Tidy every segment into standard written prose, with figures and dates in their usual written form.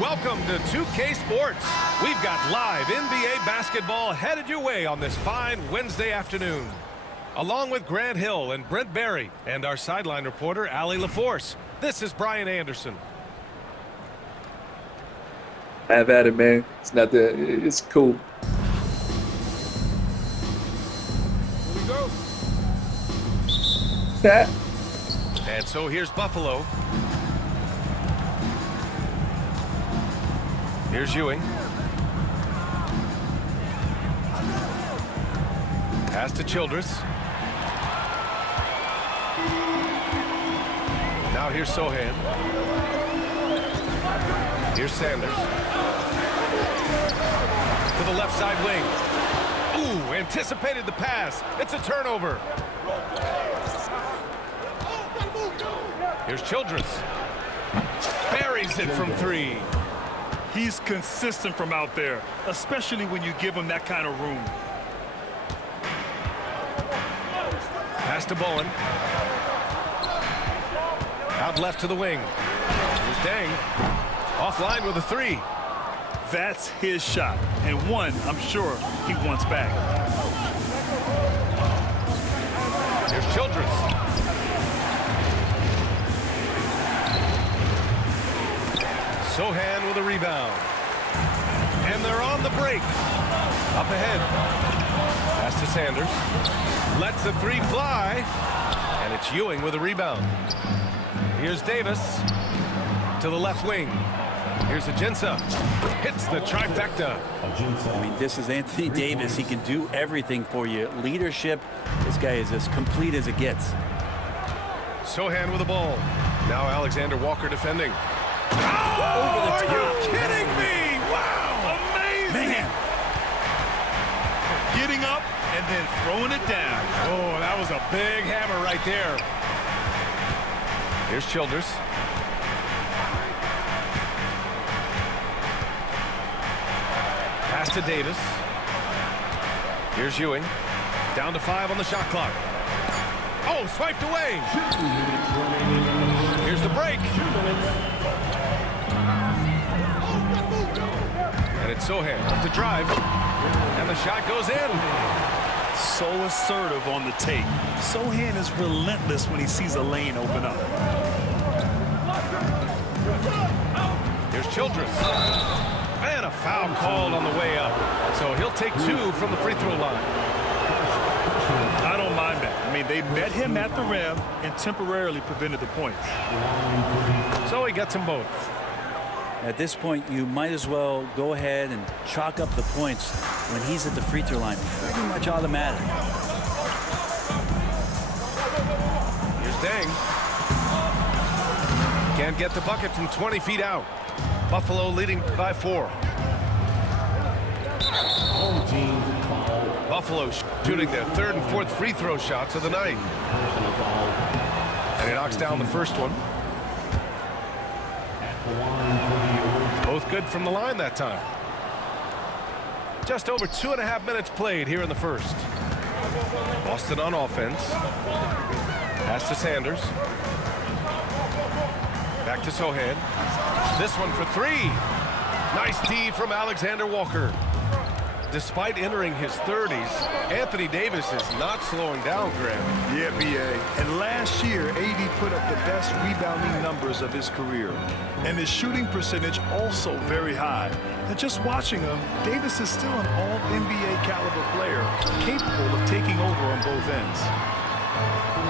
Welcome to 2K Sports. We've got live NBA basketball headed your way on this fine Wednesday afternoon. Along with Grant Hill and Brent Barry and our sideline reporter, Allie LaForce, this is Brian Anderson. Have at it, man. It's not that. It's cool. Here we go. That. And so here's Buffalo. Here's Ewing. Pass to Childress. Now here's Sohan. Here's Sanders. To the left side wing. Ooh, anticipated the pass. It's a turnover. Here's Childress. Buries it from three. He's consistent from out there, especially when you give him that kind of room. Pass to Bowen. Out left to the wing. Here's Deng. Offline with a three. That's his shot, and one I'm sure he wants back. Here's Childress. Sohan with a rebound. And they're on the break. Up ahead. Pass to Sanders. Lets the three fly. And it's Ewing with a rebound. Here's Davis. To the left wing. Here's Ajinça. Hits the trifecta. I mean, this is Anthony Davis. He can do everything for you. Leadership, this guy is as complete as it gets. Sohan with the ball. Now Alexander Walker defending. Oh, are you kidding me? Wow. Amazing. Man. Getting up and then throwing it down. Oh, that was a big hammer right there. Here's Childress. Pass to Davis. Here's Ewing. Down to 5 on the shot clock. Oh, swiped away. Here's the break. And it's Sohan up to drive. And the shot goes in. So assertive on the tape. Sohan is relentless when he sees a lane open up. Here's Childress. And a foul called on the way up. So he'll take 2 from the free throw line. I don't mind that. I mean, they met him at the rim and temporarily prevented the points. So he gets them both. At this point, you might as well go ahead and chalk up the points when he's at the free throw line. Pretty much automatic. Here's Deng. Can't get the bucket from 20 feet out. Buffalo leading by 4. Buffalo shooting their 3rd and 4th free throw shots of the night. And he knocks down the first one. Both good from the line that time. Just over 2.5 minutes played here in the first. Boston on offense. Pass to Sanders. Back to Sohan. This one for 3. Nice D from Alexander Walker. Despite entering his 30s, Anthony Davis is not slowing down, Graham. Yeah, B.A. And last year, AD put up the best rebounding numbers of his career. And his shooting percentage also very high. And just watching him, Davis is still an all-NBA caliber player, capable of taking over on both ends.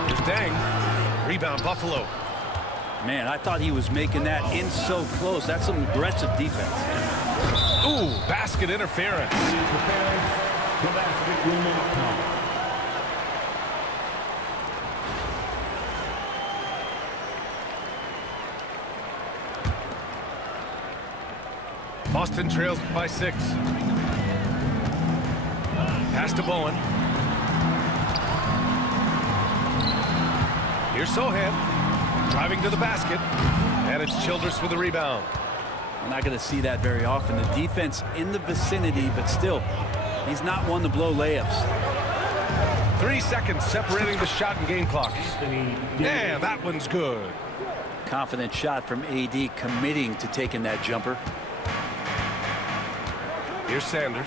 Here's Deng. Rebound Buffalo. Man, I thought he was making that in so close. That's some aggressive defense. Ooh, basket interference. Boston trails by 6. Pass to Bowen. Here's Sohan. Driving to the basket. And it's Childress with the rebound. We're not going to see that very often. The defense in the vicinity, but still, he's not one to blow layups. 3 seconds separating the shot and game clocks. And that one's good. confident shot from AD, committing to taking that jumper. Here's Sanders.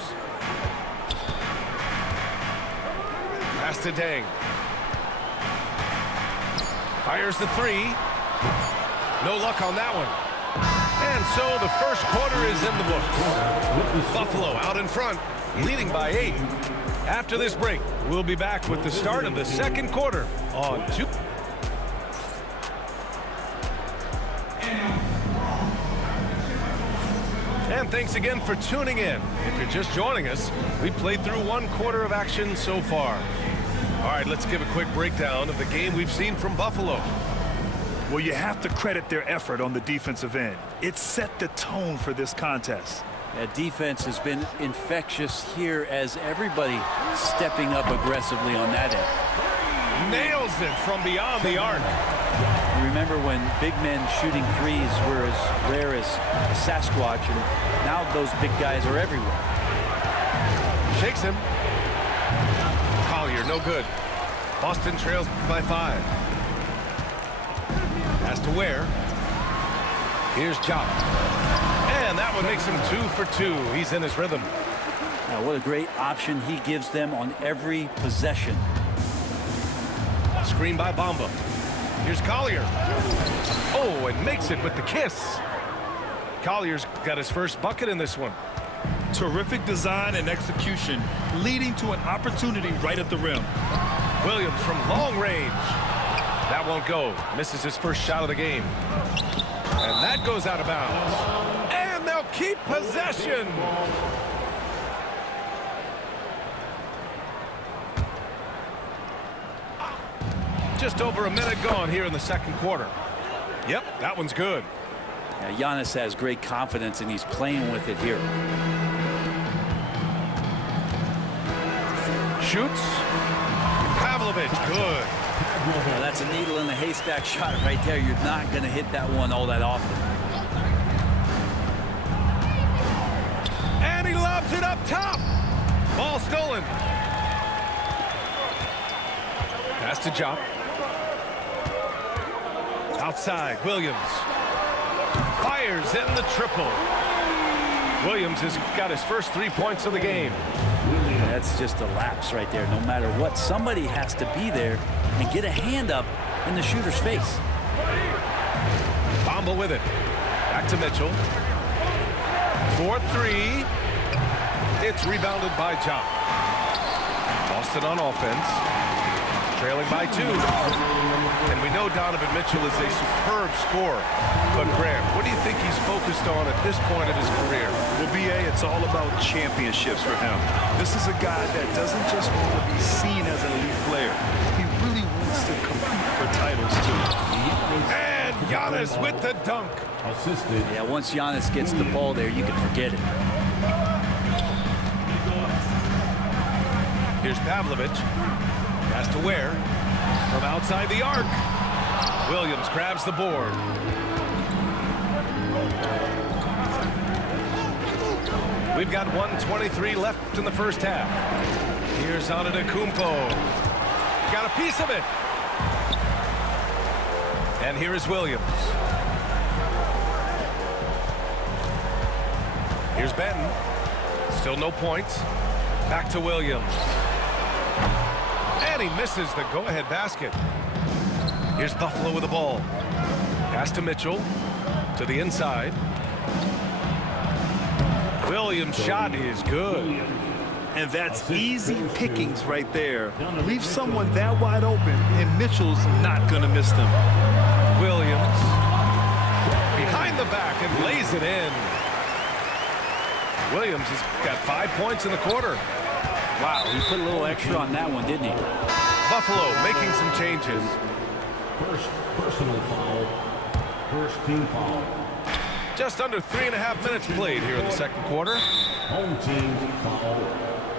Pass to Deng. Fires the three. No luck on that one. And so the first quarter is in the books. Buffalo out in front, leading by 8. After this break, we'll be back with the start of the second quarter on 2. And thanks again for tuning in. If you're just joining us, we played through 1 quarter of action so far. All right, let's give a quick breakdown of the game we've seen from Buffalo. Well, you have to credit their effort on the defensive end. It set the tone for this contest. That defense has been infectious here as everybody stepping up aggressively on that end. Nails it from beyond the arc. Remember when big men shooting threes were as rare as Sasquatch, and now those big guys are everywhere. Shakes him. Collier, no good. Boston trails by 5. Pass to Ware. Here's Job. And that one makes him 2 for 2. He's in his rhythm. Now, what a great option he gives them on every possession. Screen by Bamba. Here's Collier. Oh, and makes it with the kiss. Collier's got his first bucket in this one. Terrific design and execution, leading to an opportunity right at the rim. Williams from long range. That won't go. Misses his first shot of the game. And that goes out of bounds. And they'll keep possession. Just over a minute gone here in the second quarter. Yep, that one's good. Now, Giannis has great confidence, and he's playing with it here. Shoots. Pavlovich, good. Now, that's a needle in the haystack shot right there. You're not going to hit that one all that often. And he lobs it up top. Ball stolen. Pass to Jop. Outside, Williams. Fires in the triple. Williams has got his first 3 points of the game. That's just a lapse right there. No matter what, somebody has to be there and get a hand up in the shooter's face. Bamba with it. Back to Mitchell. 4-3. It's rebounded by Jop. Boston on offense. Trailing by 2. And we know Donovan Mitchell is a superb scorer. But Graham, what do you think he's focused on at this point of his career? Well, B.A., it's all about championships for him. This is a guy that doesn't just want to be seen as an elite player. He really wants to compete for titles, too. And Giannis with the dunk. Yeah, once Giannis gets the ball there, you can forget it. Here's Pavlovich. Pass to Ware. From outside the arc. Williams grabs the board. We've got 1:23 left in the first half. Here's Antetokounmpo. Got a piece of it. And here is Williams. Here's Benton. Still no points. Back to Williams. And he misses the go-ahead basket. Here's Buffalo with the ball. Pass to Mitchell. To the inside. Williams' shot is good. And that's easy pickings right there. Leave someone that wide open, and Mitchell's not going to miss them. Williams. Behind the back and lays it in. Williams has got 5 points in the quarter. Wow, he put a little extra on that one, didn't he? Buffalo making some changes. First personal foul. First team foul. Just under 3.5 minutes played here in the second quarter. Home team foul.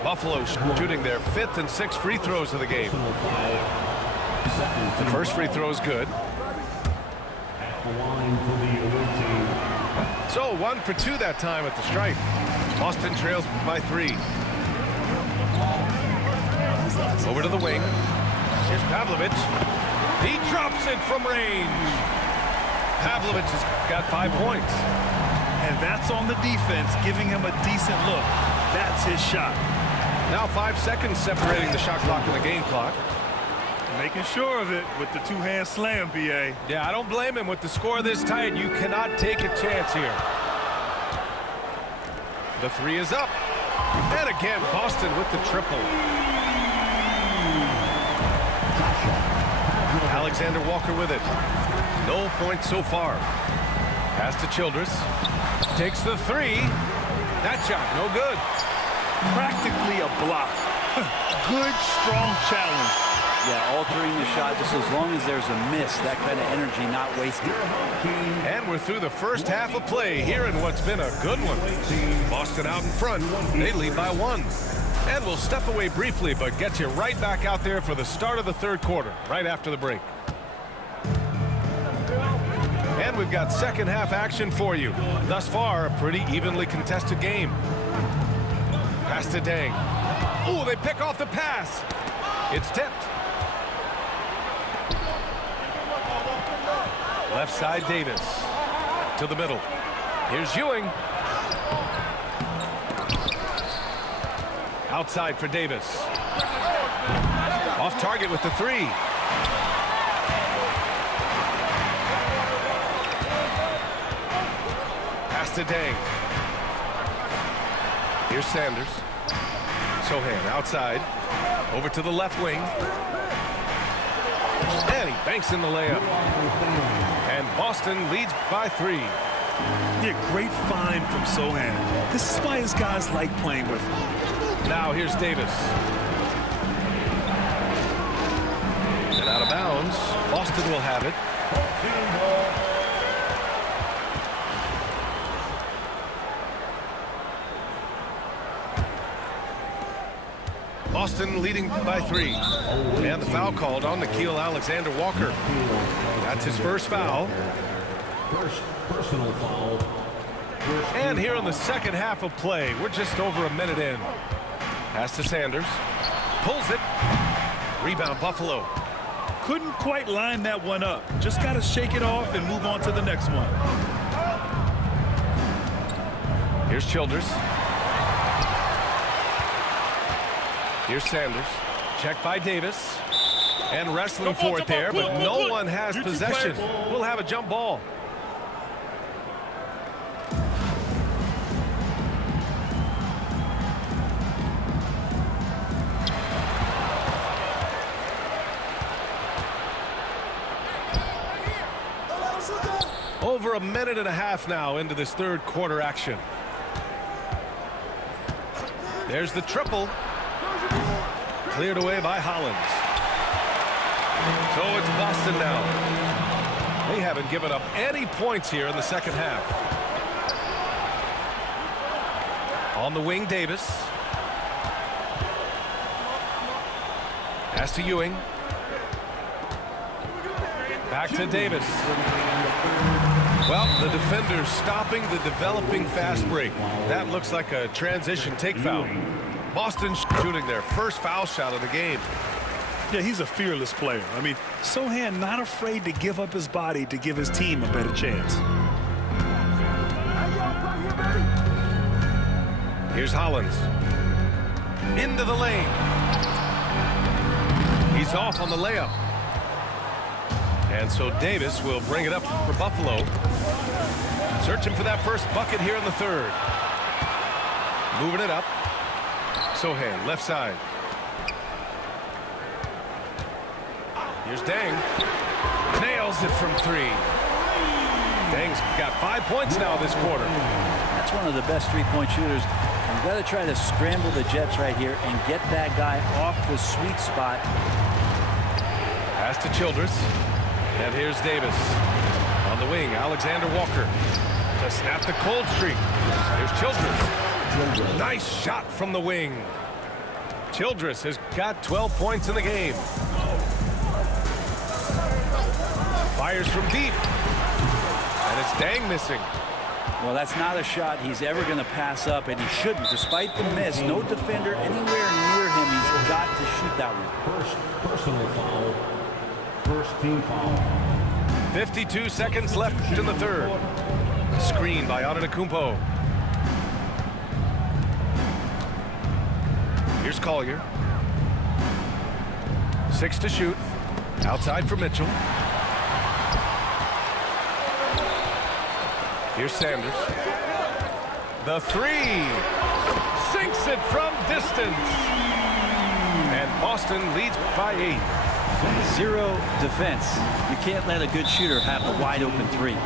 Buffalo shooting their 5th and 6th free throws of the game. Personal foul. Second The team first free throw is good. at the line for the away team. So 1 for 2 that time at the stripe. Boston trails by 3. Over to the wing. Here's Pavlovich. He drops it from range. Pavlovich has got 5 points. And that's on the defense, giving him a decent look. That's his shot. Now 5 seconds separating the shot clock and the game clock. Making sure of it with the two-hand slam, B.A. Yeah, I don't blame him. With the score this tight, you cannot take a chance here. The 3 is up. And again, Boston with the triple. Alexander Walker with it. No points so far. Pass to Childress. Takes the 3. That shot, no good. Practically a block. Good, strong challenge. Yeah, altering the shot just as long as there's a miss. That kind of energy not wasted. And we're through the first half of play here in what's been a good one. Boston out in front. They lead by 1. And we'll step away briefly, but get you right back out there for the start of the third quarter, right after the break. And we've got second half action for you. Thus far, a pretty evenly contested game. Pass to Deng. Oh, they pick off the pass. It's tipped. Left side, Davis. To the middle. Here's Ewing. Outside for Davis. Off target with the 3. Pass to Deng. Here's Sanders. Sohan outside. Over to the left wing. And he banks in the layup. And Boston leads by 3. Yeah, great find from Sohan. This is why his guys like playing with him. Now here's Davis. And out of bounds. Boston will have it. Boston leading by 3. And the foul called on Nickeil Alexander-Walker. That's his first foul. First personal foul. And here in the second half of play, we're just over a minute in. Pass to Sanders. Pulls it. Rebound, Buffalo. Couldn't quite line that one up. Just got to shake it off and move on to the next one. Here's Childress. Here's Sanders. Checked by Davis. And wrestling for it there, but no one has possession. We'll have a jump ball. Over a minute and a half now into this third quarter action. There's the triple. Cleared away by Hollins. So it's Boston now. They haven't given up any points here in the second half. On the wing, Davis. Pass to Ewing. Back to Davis. Well, the defender's stopping the developing fast break. That looks like a transition take foul. Boston shooting their first foul shot of the game. Yeah, he's a fearless player. I mean, Sohan not afraid to give up his body to give his team a better chance. Here's Hollins. Into the lane. He's off on the layup. And so Davis will bring it up for Buffalo. Searching for that first bucket here in the third. Moving it up. Sohan, left side. Here's Deng. Nails it from 3. Deng's got 5 points now this quarter. That's one of the best three-point shooters. You've got to try to scramble the Jets right here and get that guy off the sweet spot. Pass to Childress. And here's Davis. On the wing, Alexander Walker. To snap the cold streak. Here's Childress. Nice shot from the wing. Childress has got 12 points in the game. Fires from deep. And it's Deng missing. Well, that's not a shot he's ever going to pass up, and he shouldn't. Despite the miss, no defender anywhere near him. He's got to shoot that one. First personal foul. First team foul. 52 seconds left in the third. Screen by Antetokounmpo. Here's Collier. 6 to shoot. Outside for Mitchell. Here's Sanders. The three. Sinks it from distance. And Boston leads by 8. Zero defense. You can't let a good shooter have a wide open three.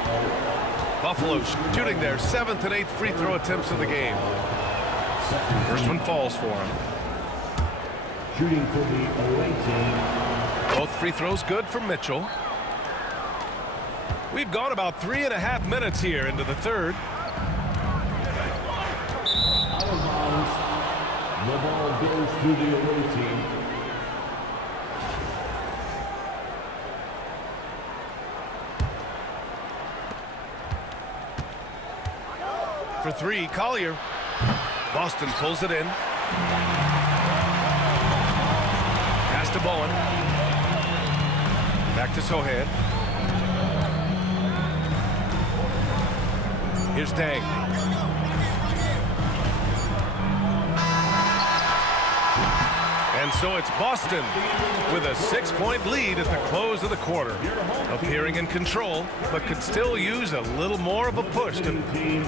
Buffalo shooting their 7th and 8th free throw attempts of the game. First one falls for him. Shooting for the away team. Both free throws good for Mitchell. We've gone about 3.5 minutes here into the third. Out of bounds. The ball goes to the away team. For three, Collier. Boston pulls it in. Pass to Bowen. Back to Sohaid. Here's Dang. And so it's Boston with a 6-point lead at the close of the quarter. Appearing in control, but could still use a little more of a push to... Team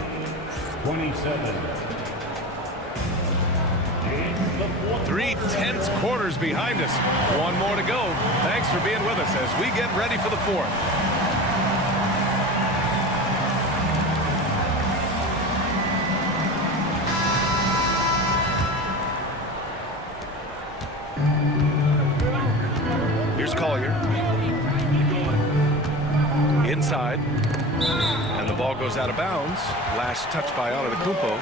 27. 3 tense quarters behind us. One more to go. Thanks for being with us as we get ready for the fourth. Here's Collier. Inside. And the ball goes out of bounds. Last touch by Antetokounmpo.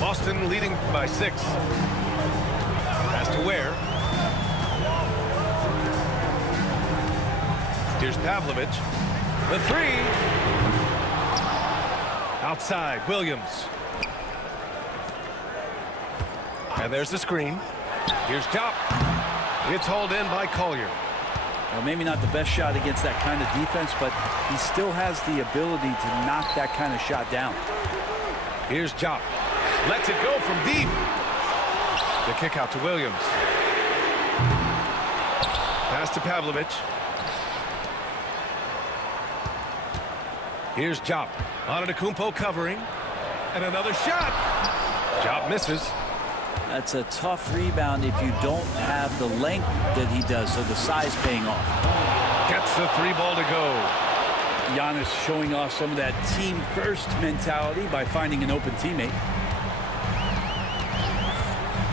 Boston leading by 6. Pass to Ware. Here's Pavlovich. The three. Outside, Williams. And there's the screen. Here's Top. It's hauled in by Collier. Well, maybe not the best shot against that kind of defense, but he still has the ability to knock that kind of shot down. Here's Jop. Lets it go from deep. The kick out to Williams. Pass to Pavlovich. Here's Jop. Antetokounmpo covering. And another shot. Jop misses. That's a tough rebound if you don't have the length that he does, so the size paying off. Gets the 3 ball to go. Giannis showing off some of that team-first mentality by finding an open teammate.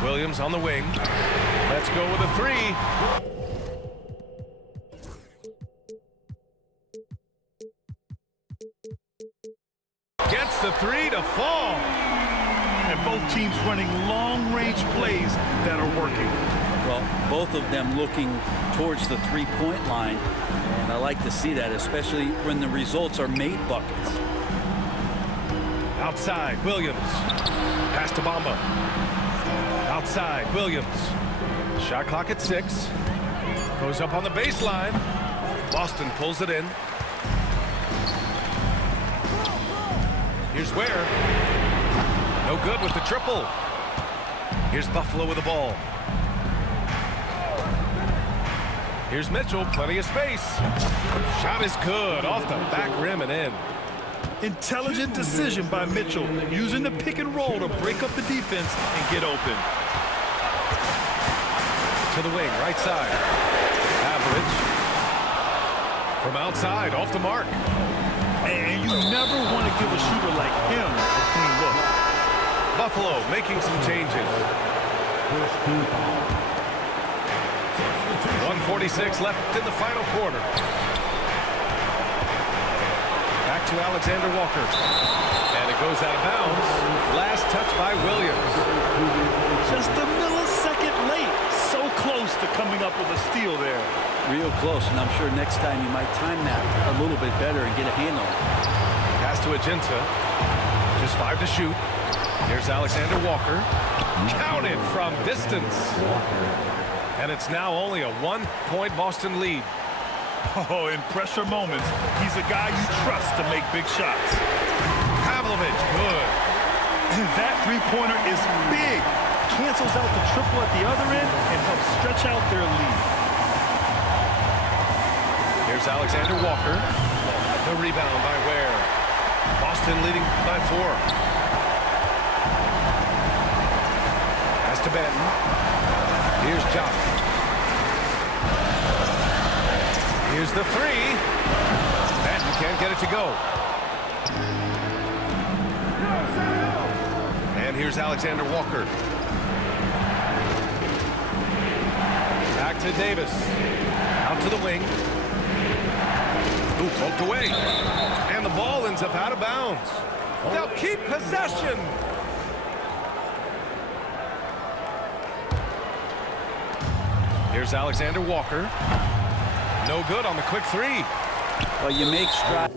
Williams on the wing. Let's go with a 3. Gets the 3 to fall. And both teams running long-range plays that are working. Well, both of them looking towards the three-point line, and I like to see that, especially when the results are made buckets. Outside, Williams. Pass to Bamba. Outside, Williams. Shot clock at 6. Goes up on the baseline. Boston pulls it in. Here's Ware. No good with the triple. Here's Buffalo with the ball. Here's Mitchell, plenty of space. Shot is good, off the back rim and in. Intelligent decision by Mitchell, using the pick and roll to break up the defense and get open. To the wing, right side. Average. From outside, off the mark. And you never want to give a shooter like him a clean look. Buffalo making some changes. 1:46 left in the final quarter. Back to Alexander Walker. And it goes out of bounds. Last touch by Williams. Just a millisecond late. So close to coming up with a steal there. Real close, and I'm sure next time you might time that a little bit better and get a handle. Pass to Agenta. Just 5 to shoot. Here's Alexander Walker. Counted from distance. And it's now only a 1-point Boston lead. Oh, in pressure moments, he's a guy you trust to make big shots. Pavlovich, good. That three-pointer is big. Cancels out the triple at the other end and helps stretch out their lead. Here's Alexander Walker. The rebound by Ware. Boston leading by 4. Pass to Banton. Here's Jock. Here's the 3. Banton can't get it to go. And here's Alexander Walker. Back to Davis. Out to the wing. Ooh, poked away. And the ball ends up out of bounds. They'll keep possession. Here's Alexander Walker. No good on the quick 3. Well, you make strides.